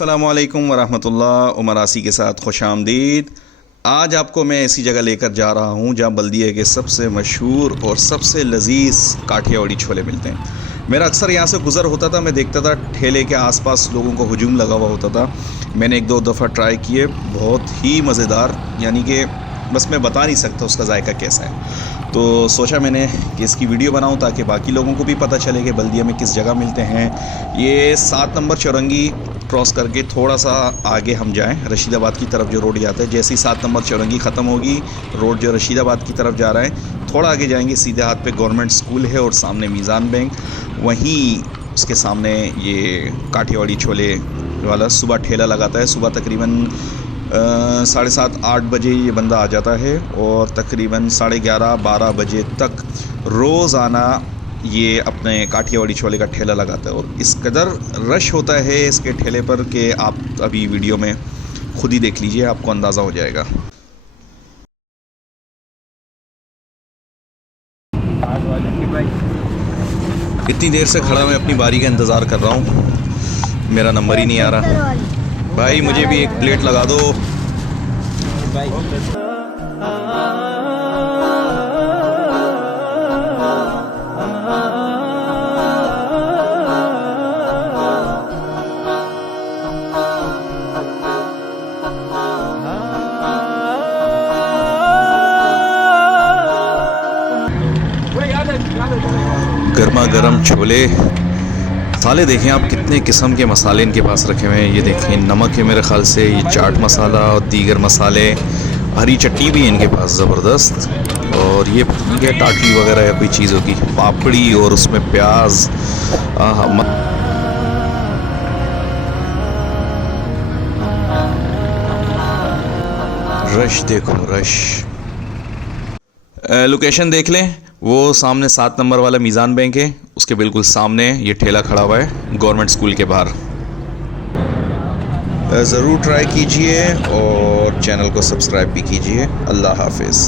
अस्सलामुअलैकुम वरहमतुल्लाह। उमर आसी के साथ खुश आमदीद। आज आपको मैं ऐसी जगह लेकर जा रहा हूँ जहाँ बल्दिया के सबसे मशहूर और सबसे लजीज़ काठियावाड़ी छोले मिलते हैं। मेरा अक्सर यहाँ से गुज़र होता था, मैं देखता था ठेले के आसपास लोगों को हुजूम लगा हुआ होता था। मैंने एक दो दफ़ा ट्राई किए, बहुत ही मज़ेदार, यानी कि बस मैं बता नहीं सकता उसका जायका कैसा है। तो सोचा मैंने कि इसकी वीडियो बनाऊं ताकि बाकी लोगों को भी पता चले कि बल्दिया में किस जगह मिलते हैं। ये 7 नंबर चौरंगी क्रॉस करके थोड़ा सा आगे हम जाएं, रशीदाबाद की तरफ जो रोड जाता है, जैसे ही 7 नंबर चौरंगी ख़त्म होगी, रोड जो रशीदाबाद की तरफ जा रहा है, थोड़ा आगे जाएंगे, सीधे हाथ पे गवर्नमेंट स्कूल है और सामने मीज़ान बैंक, वहीं उसके सामने ये काठियावाड़ी छोले वाला सुबह ठेला लगाता है। सुबह तकरीबन 7:30-8 बजे ये बंदा आ जाता है और तकरीबन 11:30-12 बजे तक रोज़ाना ये अपने काठियावाड़ी छोले का ठेला लगाता है। और इस कदर रश होता है इसके ठेले पर कि आप अभी वीडियो में खुद ही देख लीजिए, आपको अंदाज़ा हो जाएगा। इतनी देर से खड़ा मैं अपनी बारी का इंतज़ार कर रहा हूँ, मेरा नंबर ही नहीं आ रहा। भाई मुझे भी एक प्लेट लगा दो। गर्मा गर्म छोले मसाले देखें आप, कितने किस्म के मसाले इनके पास रखे हुए हैं। ये देखें, नमक है मेरे ख़्याल से, ये चाट मसाला और दीगर मसाले, हरी चटनी भी है इनके पास ज़बरदस्त, और ये टाटली वगैरह है कोई चीज़ों की, पापड़ी और उसमें प्याज। रश देखो, रश। लोकेशन देख लें, वो सामने 7 नंबर वाला मीज़ान बैंक है, उसके बिल्कुल सामने ये ठेला खड़ा हुआ है गवर्नमेंट स्कूल के बाहर। ज़रूर ट्राई कीजिए और चैनल को सब्सक्राइब भी कीजिए। अल्लाह हाफिज़।